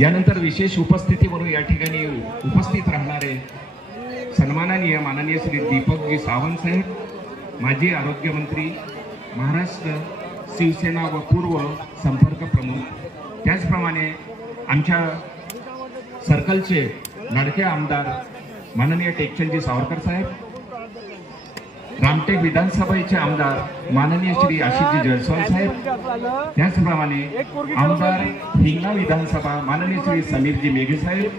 यानंतर विशेष उपस्थिती म्हणून या ठिकाणी उपस्थित राहणारे सन्माननीय माननीय श्री दीपकजी सावंत साहेब माजी आरोग्यमंत्री महाराष्ट्र शिवसेना व पूर्व संपर्क प्रमुख. त्याचप्रमाणे आमच्या सर्कलचे लाडके आमदार माननीय टेकचंदजी सावरकर साहेब रामटेक विधानसभेचे आमदार माननीय श्री आशिषजी जयस्वाल साहेब. त्याचप्रमाणे आमदार हिंगणा विधानसभा माननीय श्री समीरजी मेघे साहेब.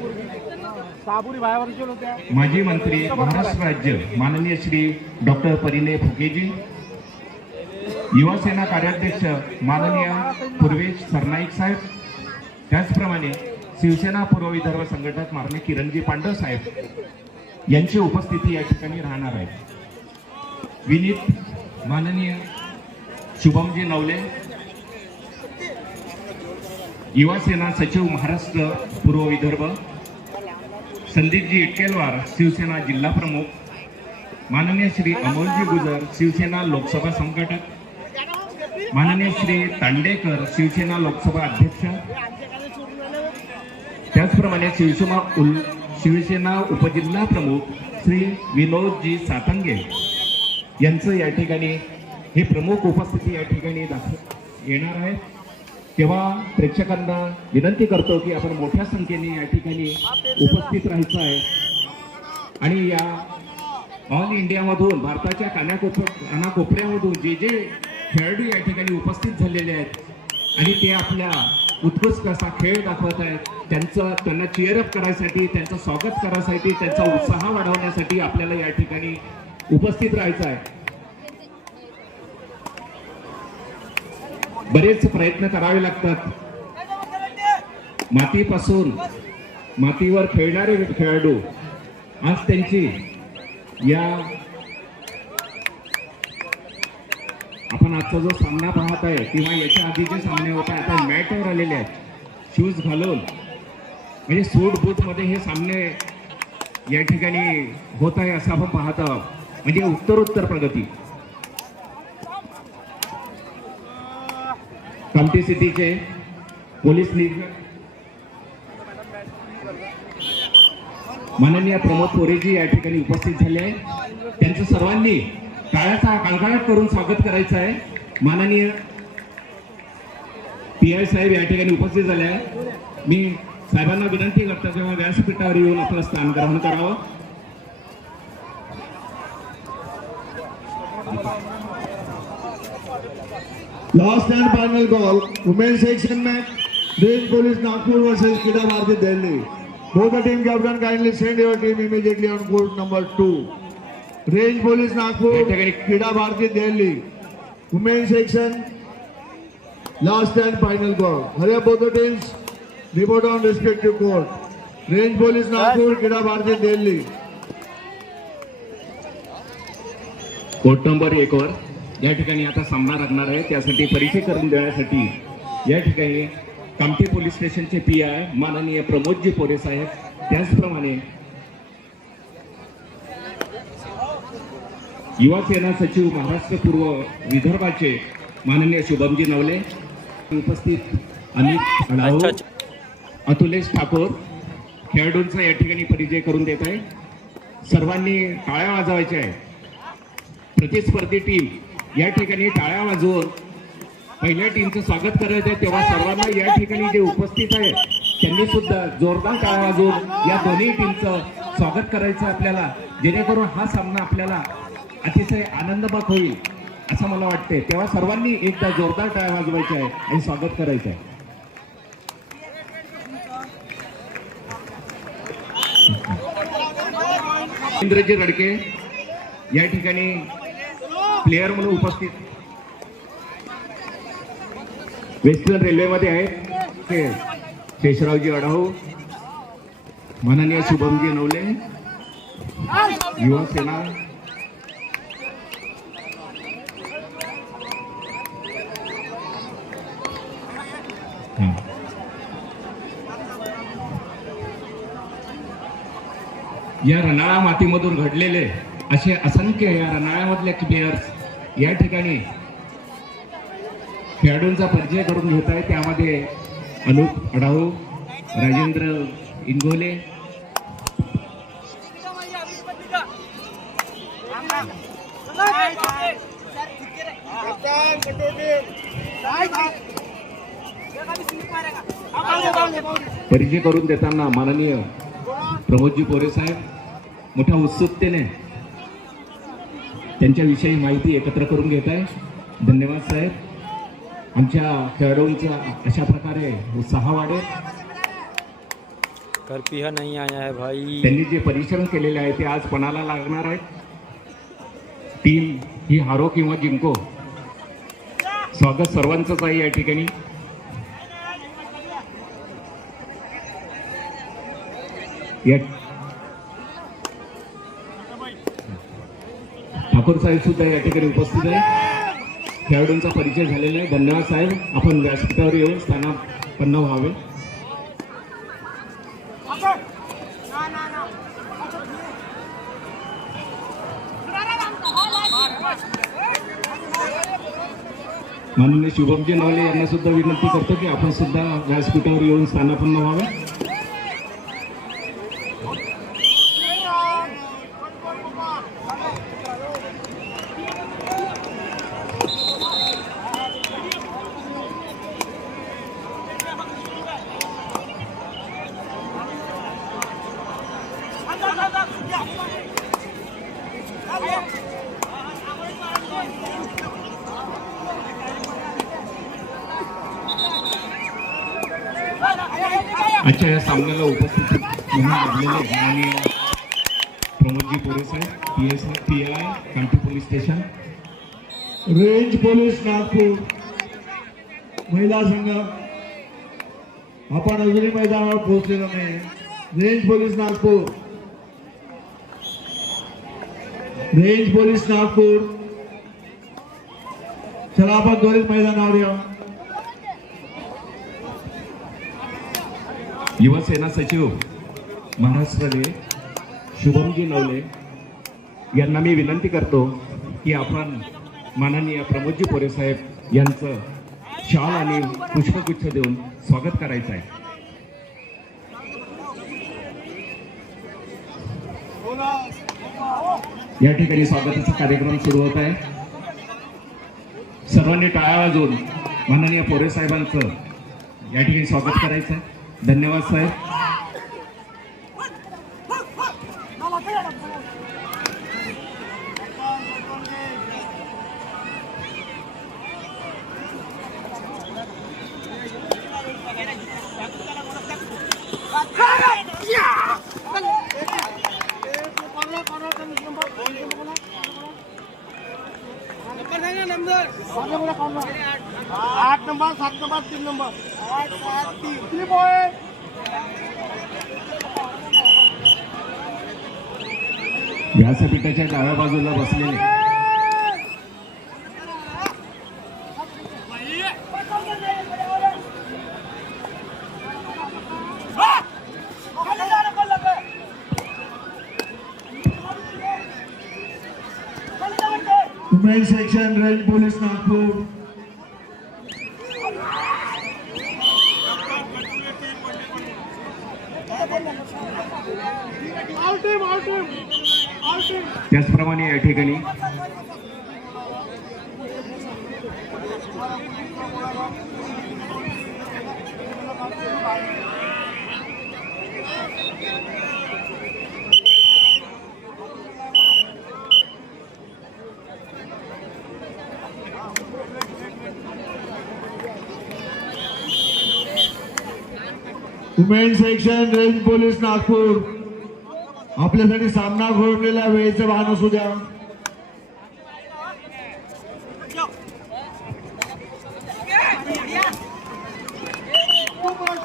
माजी मंत्री महाराष्ट्र राज्य माननीय श्री डॉक्टर परिणय फुकेजी. युवा सेना कार्याध्यक्ष माननीय पूर्वेश सरनाईक साहेब. त्याचप्रमाणे शिवसेना पूर्व विदर्भ संघटक माननीय किरणजी पांडव साहेब. यांची उपस्थिती या ठिकाणी राहणार आहे. विनीत माननीय शुभमजी नवले युवा सेना सचिव महाराष्ट्र पूर्व विदर्भ संदीपजी इटकेलवार शिवसेना जिल्हा प्रमुख माननीय श्री अमोलजी गुजर शिवसेना लोकसभा संघटक माननीय श्री तांडेकर शिवसेना लोकसभा अध्यक्ष त्याचप्रमाणे शिवसेना उल शिवसेना उपजिल्हा प्रमुख श्री विनोदजी सातंगे यांचं या ठिकाणी हे प्रमुख उपस्थिती या ठिकाणी दाखव येणार आहे. तेव्हा प्रेक्षकांना विनंती करतो की आपण मोठ्या संख्येने या ठिकाणी उपस्थित राहायचं आहे. आणि या ऑल इंडियामधून भारताच्या कानाकोप कानाकोपऱ्यामधून जे जे खेळाडू या ठिकाणी उपस्थित झालेले आहेत आणि ते आपल्या उत्कृष्ट असा खेळ दाखवत आहेत त्यांचं त्यांना चिअरअप करायसाठी त्यांचं स्वागत करायसाठी त्यांचा उत्साह वाढवण्यासाठी आपल्याला या ठिकाणी उपस्थित राहायचं आहे. बरेच प्रयत्न करावे लागतात. मातीपासून मातीवर खेळणारे खेळाडू आज त्यांची या आपण आजचा जो सामना पाहत आहे किंवा याच्या आधी जे सामने होत आहे आता मॅटवर आलेले आहेत. शूज घालून म्हणजे सूट बूटमध्ये हे सामने या ठिकाणी होत आहे असं आपण पाहत आहोत. म्हणजे उत्तरोत्तर प्रगती. कामठी सिटीचे पोलीस माननीय प्रमोद पोरेजी या ठिकाणी उपस्थित झाले आहे त्यांचं सर्वांनी काळाचा कळकळाट करून स्वागत करायचं आहे. माननीय पी आय साहेब या ठिकाणी उपस्थित झाले आहे मी साहेबांना विनंती करतो किंवा व्यासपीठावर येऊन आपलं स्थान ग्रहण करावं. Last and final call women section में dream police Nagpur versus Kila Bharati Delhi both the team captain kindly send your team immediately on court number 2 range police Nagpur Kila Bharati Delhi women section last and final call here both the teams report on respective court court. Range police Nagpur Kila Bharati Delhi court number 1 वर या ठिकाणी आता सामना लागणार आहे. त्यासाठी परिचय करून देण्यासाठी या ठिकाणी कामठी पोलीस स्टेशनचे पी आय माननीय प्रमोदजी पोरे साहेब. त्याचप्रमाणे युवा सेना सचिव महाराष्ट्र पूर्व विदर्भाचे माननीय शुभमजी नवले. उपस्थित अमित अडाऊ अतुलेश ठाकूर. खेळाडूंचा या ठिकाणी परिचय करून देत आहे. सर्वांनी टाळ्या वाजवायच्या आहे प्रतिस्पर्धी टीम या ठिकाणी टाळ्या वाजवून पहिल्या टीमचं स्वागत करायचं आहे तेव्हा सर्वांना या ठिकाणी जे उपस्थित आहे त्यांनी सुद्धा जोरदार टाळ्या वाजवून या दोन्ही टीमचं स्वागत करायचं आपल्याला. जेणेकरून हा सामना आपल्याला अतिशय आनंदमय होईल असं मला वाटते तेव्हा सर्वांनी एकदा जोरदार टाळ्या वाजवायच्या आहे आणि स्वागत करायचं आहे इंद्रजी रडके या ठिकाणी प्लेयर म्हणून उपस्थित. वेस्टर्न रेल्वेमध्ये आहेत. ते शेषरावजी अडाऊ माननीय शुभमजी नवले. युवा सेना. या रनाळा मातीमधून घडलेले असे असंख्य या रनाळ्यामधले प्लेयर्स या ठिकाणी खेळाडूंचा परिचय करून घेत आहे. त्यामध्ये अनुप अडाऊ राजेंद्र इंगोले. परिचय करून देताना माननीय प्रमोदजी पोरे साहेब मोठ्या उत्सुकतेने त्यांच्याविषयी माहिती एकत्र करून घेत आहे. धन्यवाद साहेब. आमच्या खेळाडूंचा अशा प्रकारे उत्साह वाढेल. करपिहा नहीं आया है भाई. त्यांनी जे परिश्रम केलेले आहे ते आज पणाला लागणार आहेत. टीम ही हारो किंवा जिंको. स्वागत सर्वांचंच आहे या ठिकाणी. या ठाकूर साहेब सुद्धा या ठिकाणी उपस्थित आहे. खेळाडूंचा परिचय झालेला आहे. धन्यवाद साहेब. आपण व्यासपीठावर येऊन स्थानापन्न व्हावे. माननीय शुभमजी नवले यांना सुद्धा विनंती करतो की आपण सुद्धा व्यासपीठावर येऊन स्थानापन्न व्हावे. आजच्या या सामन्याला उपस्थित म्हणून लाभलेले माननीय प्रमोदजी पोरे साहेब P S P I Kamthi police station. Range police Nagpur महिला संघ. आपण अजूनही मैदानावर पोहोचलेलो नाही. Range police Nagpur. Range police Nagpur. चला आपण त्वरित मैदानावर या युवा सेना सचिव महाराष्ट्राले शुभमजी नवले यांना मी विनंती करतो की आपण माननीय प्रमोदजी पोरे साहेब यांचं शाल आणि पुष्पगुच्छ देऊन स्वागत करायचं आहे. या ठिकाणी स्वागताचा कार्यक्रम सुरू होत आहे. सर्वांनी टाळ्या वाजवून माननीय पोरे साहेबांचं या ठिकाणी स्वागत करायचं आहे. धन्यवाद साहेब. आठ नंबर. सात नंबर तीन नंबर. आठ सात तीन. किती पॉईंट व्यासपीठाच्या डाव्या बाजूला बसलेले. Women section range police Nagpur all team all team all team त्याचप्रमाणे या ठिकाणी women section range police Nagpur. आपल्यासाठी सामना घडवलेल्या वेळेचं वाहन असू द्या.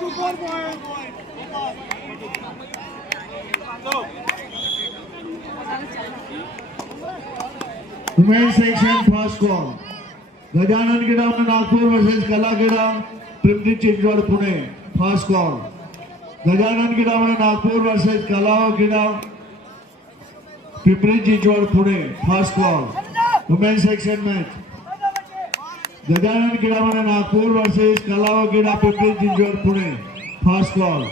To women section first call Gajanan Gida Nagpur versus Kala गिडा पिंपरी चिंचवड पुणे. फर्स्ट कॉल गजानन गिडावण नागपूर वर्सेस कलाव Gida. Pimpri Chinchwad Pune first ball women section match Gajanan गिडावण Nagpur versus कलाव गिडा पिंपरी चिंचवड पुणे First बॉल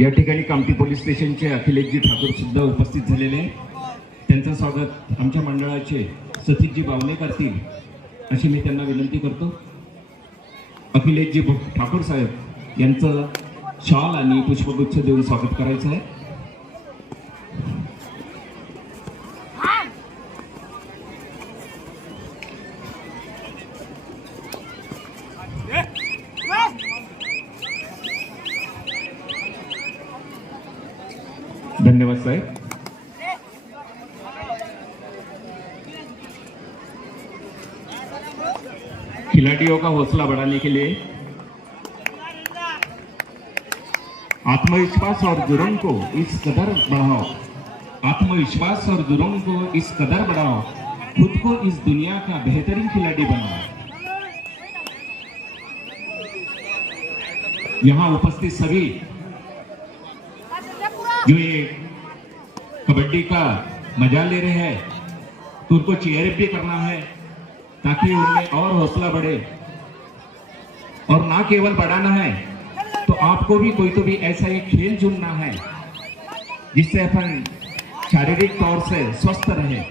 या ठिकाणी कामठी पोलीस स्टेशनचे अखिलेशजी ठाकूर सुद्धा उपस्थित झालेले आहे. त्यांचं स्वागत आमच्या मंडळाचे सतीशजी बावणे करतील अशी मी त्यांना विनंती करतो अखिलेशजी ठाकूर साहेब यांचं शॉल आणि पुष्पगुच्छ देऊन स्वागत करायचं आहे खिलाड़ियों का हौसला बढ़ाने के लिए आत्मविश्वास और जुर्म को इस कदर बढ़ाओ। आत्मविश्वास और जुर्म को इस कदर बढ़ाओ। खुद को इस दुनिया का बेहतरीन खिलाड़ी बनाओ। यहाँ उपस्थित सभी जो ये कबड्डी का मज़ा ले रहे हैं तो उनको चेयर भी करना है। ताकि उनमें और हौसला बढ़े और ना केवल बढ़ाना है तो आपको भी कोई तो भी ऐसा ही खेल चुनना है जिससे अपन शारीरिक तौर से स्वस्थ रहे।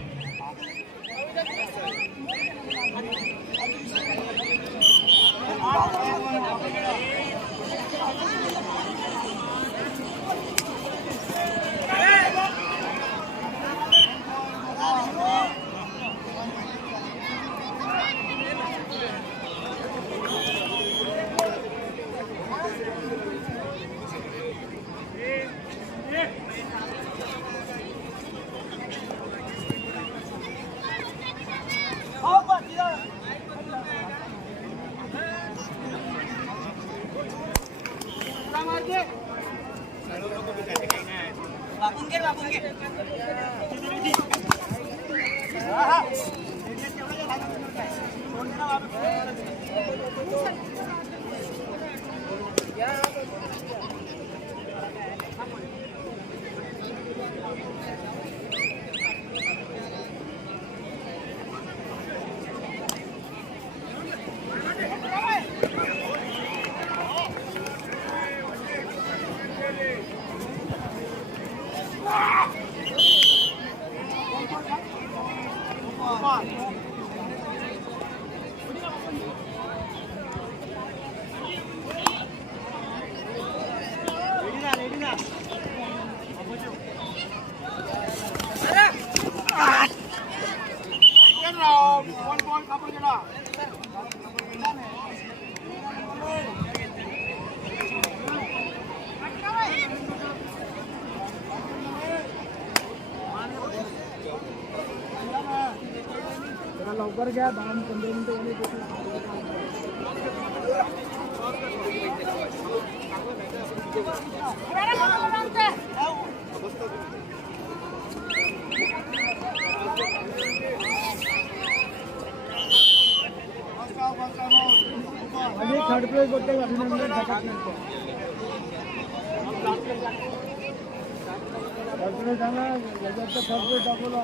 Yeah. बॉल लवकर घ्या दहा पंधरा मिनिटं आणि थर्ड प्लेस बद्दल अभिनंदन थर्ड प्लेस झाला याच्यात थर्ड प्लेस दाखवला.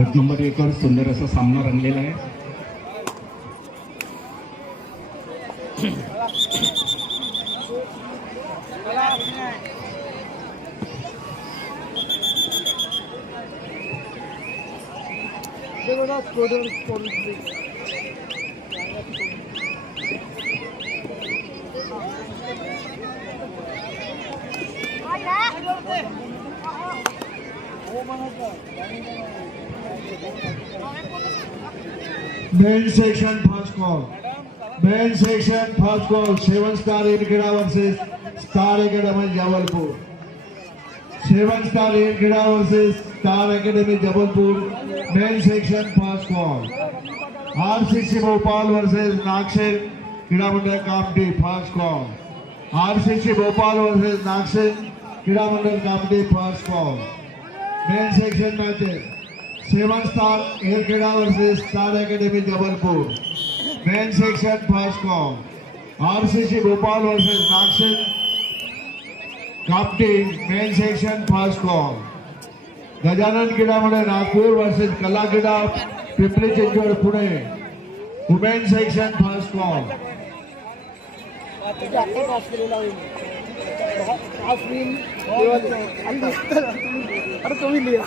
एक नंबर एकवर सुंदर असा सामना रंगलेला आहे. ते बघा, स्कोडर, स्कोडर. Hola. Men's section first call. Men's section first call. Seven star in Kira versus Star Academy Jabalpur. Seven star in Kira versus Star Academy Jabalpur. Men's section first call. RCC Bhopal versus Nakshin Kira Mandal Kamti first call. RCC Bhopal versus Nakshin Kira seven star air एयरखेड़ा versus star academy Jabalpur. Men section first call RCC Bhopal versus Nagsen. कापटी, men section first call Gajanan Krida क्रीडामध्ये Nagpur versus कला क्रीडा, पिपली Chinchwad, Pune. Women section first call अरे तुम्ही लिया